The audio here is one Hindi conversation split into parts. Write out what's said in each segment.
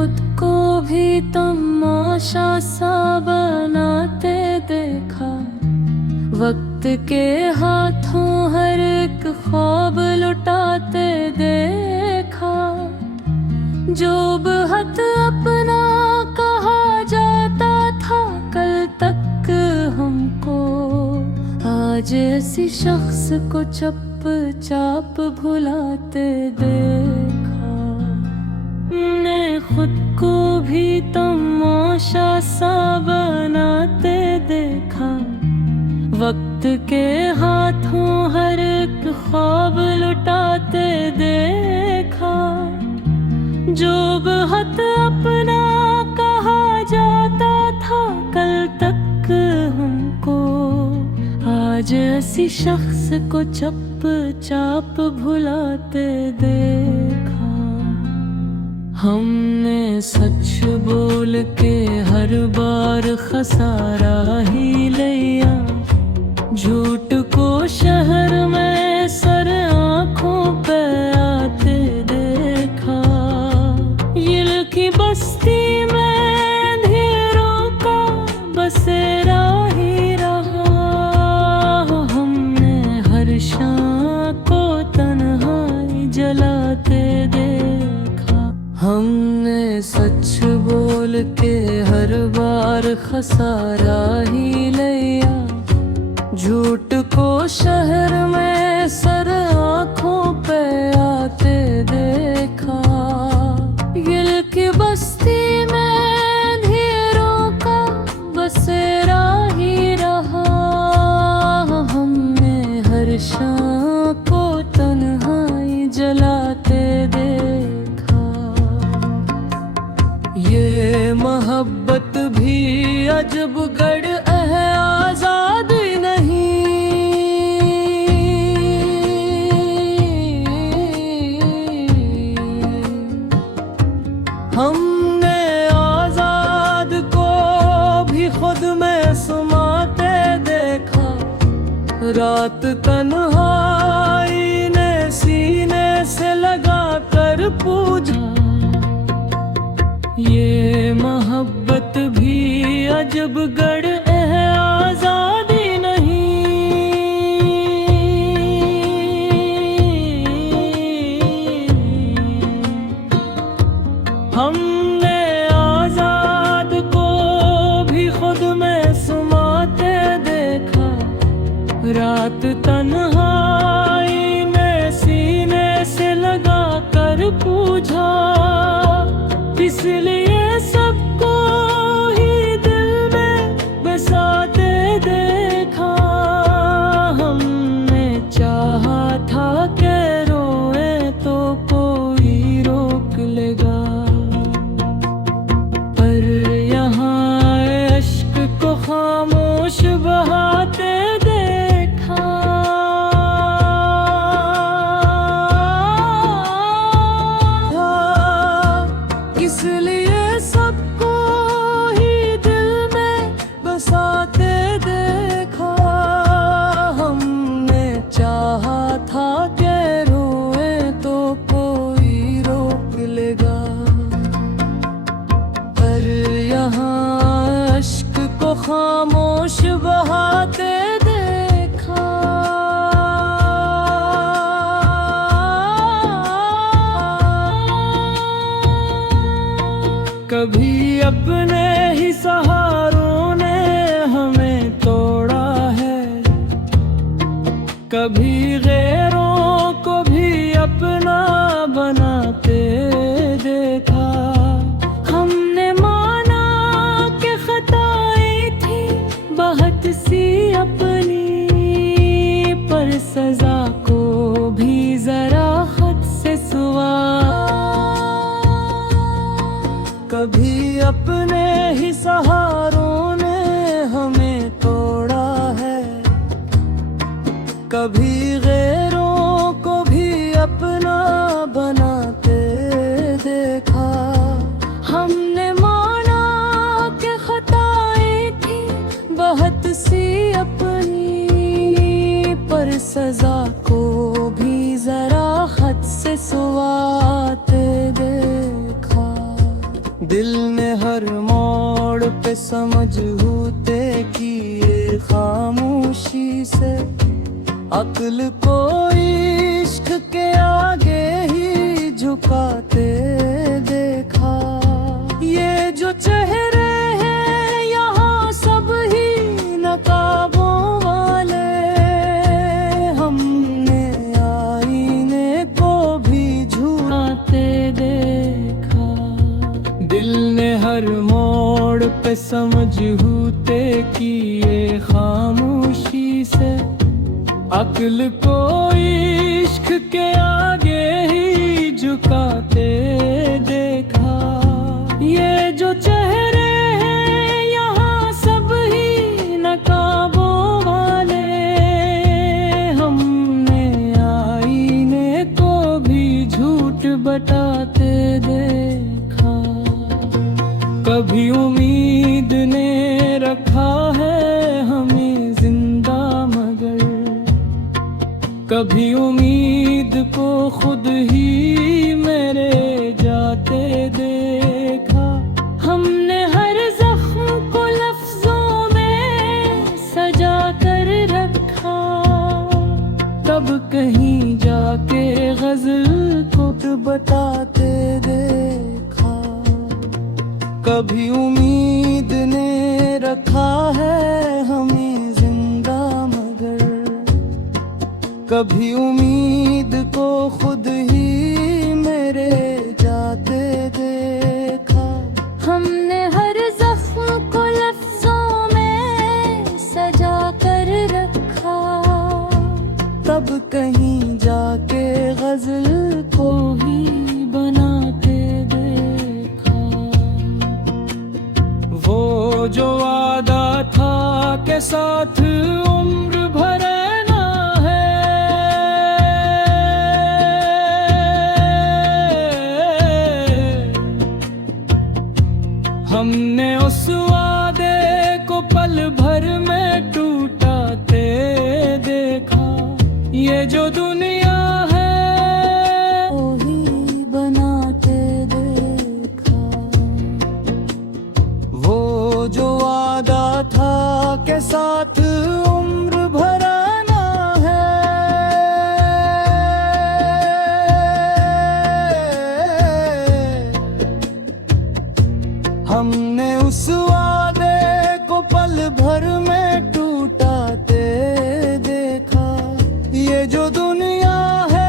खुद को भी तमाशा सा बनाते देखा। वक्त के हाथों हर एक ख्वाब लुटाते देखा। जो बहुत अपना कहा जाता था कल तक हमको, आज ऐसी शख्स को चुपचाप भुलाते देखा। ने खुद को भी तमाशा सा बनाते देखा। वक्त के हाथों हर एक ख्वाब लुटाते देखा। जो बहुत अपना कहा जाता था कल तक हमको, आज ऐसी शख्स को चुपचाप भुलाते देखा। हमने सच बोल के हर बार खसारा ही लिया। झूठ को शहर में सर आँखों पे आते देखा। दिल की बस्ती में अंधेरों का बसेरा ही रहा। हमने हर शाम को तन्हाई जलाते देखा। हमने सच बोल के हर बार खसारा ही लिया। झूठ को शहर में सर आँखों पे आते देखा। दिल की बस्ती में अंधेरों का बसेरा ही रहा। हमने हर शाम को तन्हाई जलाते देखा। ये मोहब्बत भी अजब गढ़ है, आजाद हमने आजाद को भी खुद में समाते देखा। रात तन्हाई ने सीने से लगा कर पूछा। ये मोहब्बत भी अजब गढ़ है, आजादी नहीं। हमने आजाद को भी खुद में समाते देखा। रात तन्हाई ने सीने से लगा कर पूछा। इसलिए सबको ही दिल में बसाते देखा। हमने चाहा था कि रोए तो कोई रोक लेगा, पर यहाँ अश्क को खामोश बहाते देखा। इसलिए सबको ही दिल में बसाते देखा। हमने चाहा था कि रोए तो कोई रोक लेगा, पर यहाँ अश्क को खामोश बहाते देखा। कभी अपने ही सहारों ने हमें तोड़ा है, कभी गैरों को भी अपना बनाते देखा। हमने माना कि खताएं थी बहुत सी अपनी, पर सजा को भी जरा हद से सुआ। कभी अपने ही सहारों ने हमें तोड़ा है, कभी गैरों को भी अपना बनाते देखा। हमने माना कि खताएं थी बहुत सी अपनी, पर सजा को भी जरा हद से सुवाते देखा। दिल ने हर मोड़ पे समझौते किए खामोशी से, अक्ल को इश्क के आगे ही झुकाते देखा। ये जो चेहरे हैं यहाँ सब ही नकाबों वाले, हमने आईने को भी झूठाते देखा। दिल ने हर मोड़ पे समझौते किए खामोशी से, अक्ल को इश्क के आगे ही झुकाते देखा। ये जो चेहरे हैं यहाँ सब ही नकाबों वाले, हमने आईने को भी झूठ बताते देखा। कभी उम्मीद ने रखा है हमें जिंदा, मगर कभी उम्मीद को खुद ही मेरे जाते देखा। हमने हर जख्म को लफ्जों में सजा कर रखा, तब कहीं जाके गजल को बताते देखा। कभी उम्मीद ने रखा है हमें जिंदा, मगर कभी उम्मीद को खुद ही मेरे जाते देखा। हमने हर जख्म को लफ्जों में सजा कर रखा, तब कहीं जाके गजल को ही बनाते देखा। वो जो वादा था के साथ उम्र भर हमने उस वादे को पल भर में टूटाते देखा। ये जो दुनिया है वही बनाते देखा। वो जो वादा था के साथ उम्र भराना है, हमने उस वादे को पल भर में टूटाते देखा। ये जो दुनिया है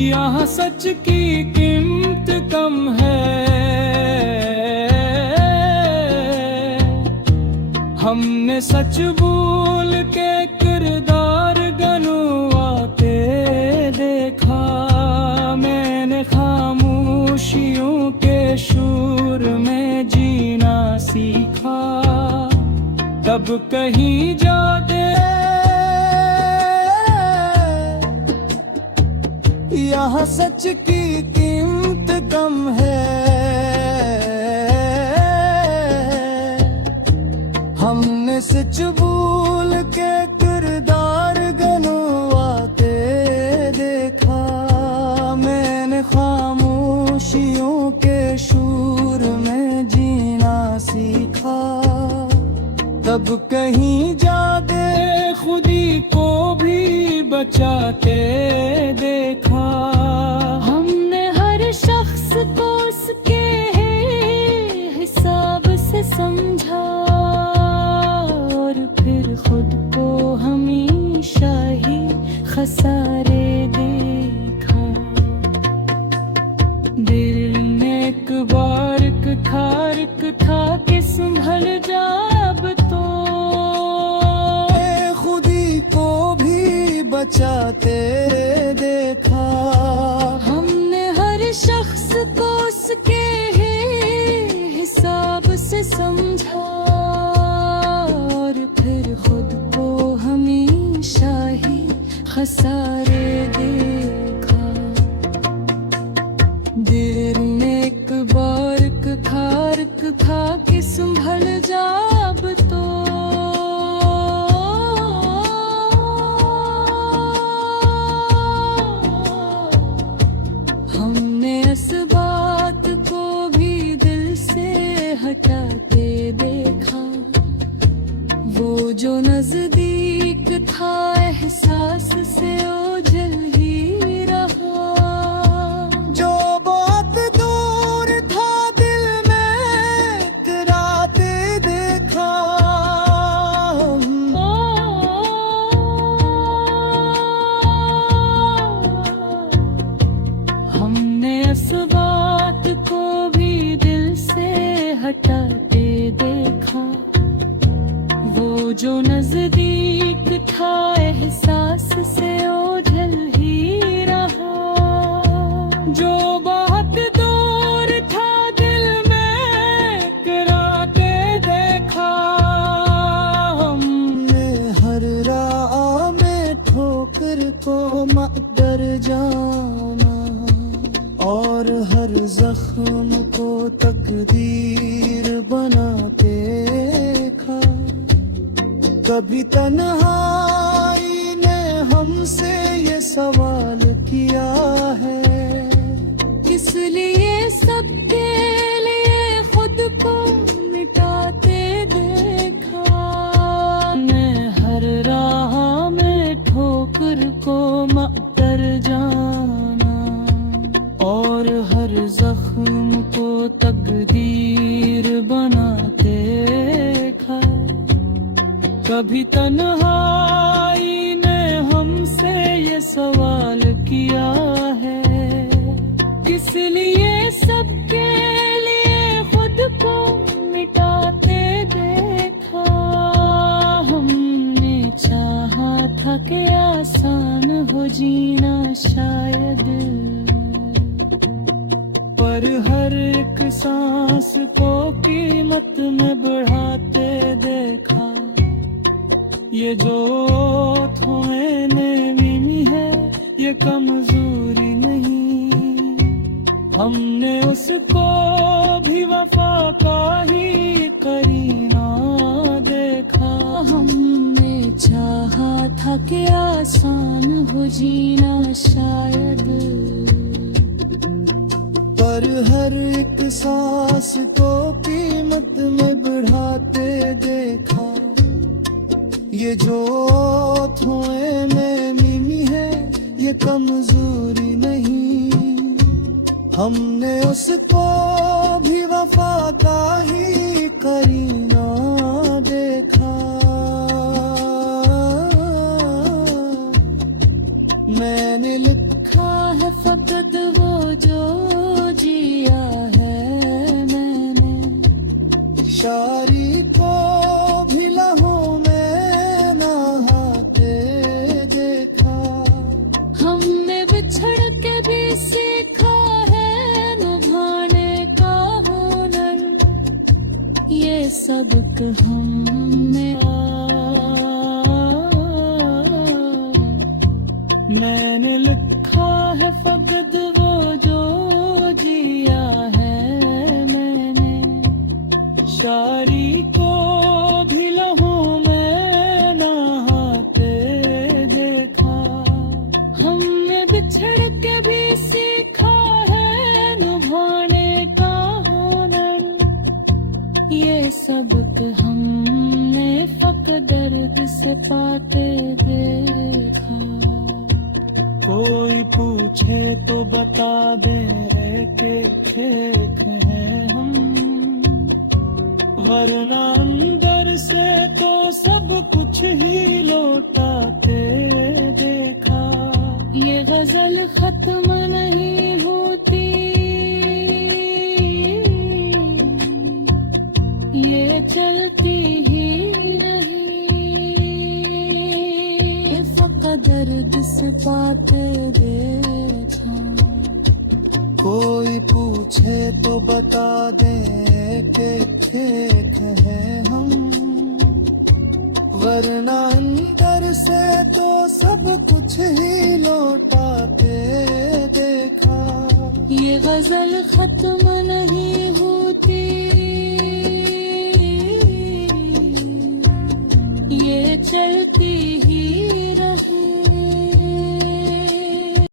यहाँ सच की कीमत कम है। हमने सच बोल के किरदार गनुआते देखा। मैंने खामोशियों के शूर में जीना सीखा, तब कहीं जाते यहाँ सच की कीमत कम है। हमने सच बोल के किरदार गनुआते देखा। मैंने खामोशियों के शूर में जीना सीखा, तब कहीं जाके खुदी को भी बचाते देखा। हमने हर शख्स को उसके हिसाब से समझा, और फिर खुद को हमेशा ही खसारे देखा। दिल में एक बार खारक था कि संभल जा अब तो, खुदी को भी बचाते देखा। हमने हर शख्स को उसके हिसाब से समझा, और फिर खुद को हमेशा ही खसारे देखा। दिल में एक बार खारक था कि संभल जा अब तो, मिटाते देखा। वो जो नजदीक था एहसास से ओझल ही रहा। जो बहुत दूर था दिल में कराते देखा। हमने हर राह में ठोकर को मकदर जाना और हर जख्म को तकदीर बनाते देखा। कभी तन्हाई ने हमसे ये सवाल किया है, किस लिए सबके लिए खुद को मिटाते देखा। मैं हर राह में ठोकर को मकदर जाना और हर जख्म को तकदीर बनाते देखा। कभी तन्हाई ने हमसे ये सवाल किया है, किस लिए सबके लिए खुद को मिटाते देखा। हमने चाहा था कि आसान हो जीना शायद, पर हर एक सांस को कीमत में बढ़ाते देखा। ये जो थोड़े मीमी है ये कमजोरी नहीं, हमने उसको भी वफा का ही करीना देखा। हमने चाहा था कि आसान हो जीना शायद, पर हर एक सांस को कीमत में बढ़ाते देखा। ये जो थोड़े में मीमी है ये कमजोरी नहीं, हमने उसको भी वफा का ही करीना देखा। मैंने लिखा है फकत वो जो जिया है मैंने, शायरी को भी लहू में नहाते देखा। हमने बिछड़ के भी सीखा है निभाने का हुनर। ये सबक हमने मैंने लिखा है फकत वो जो जिया है मैंने, शायरी को भी लहू में नहाते देखा। हमने बिछड़ के भी सीखा है निभाने का हुनर। ये सबक हमने फकत दर्द से पाते देखा। कोई पूछे तो बता दे कि खेत हैं हम, वरना अंदर से तो सब कुछ ही लौटाते देखा। ये गजल खत्म नहीं होती, ये चलती ही नहीं। ये फकत दर्द से पाते देखा। कोई पूछे तो बता दे कि खेत है हम, वरना अंदर से तो सब कुछ ही लौटा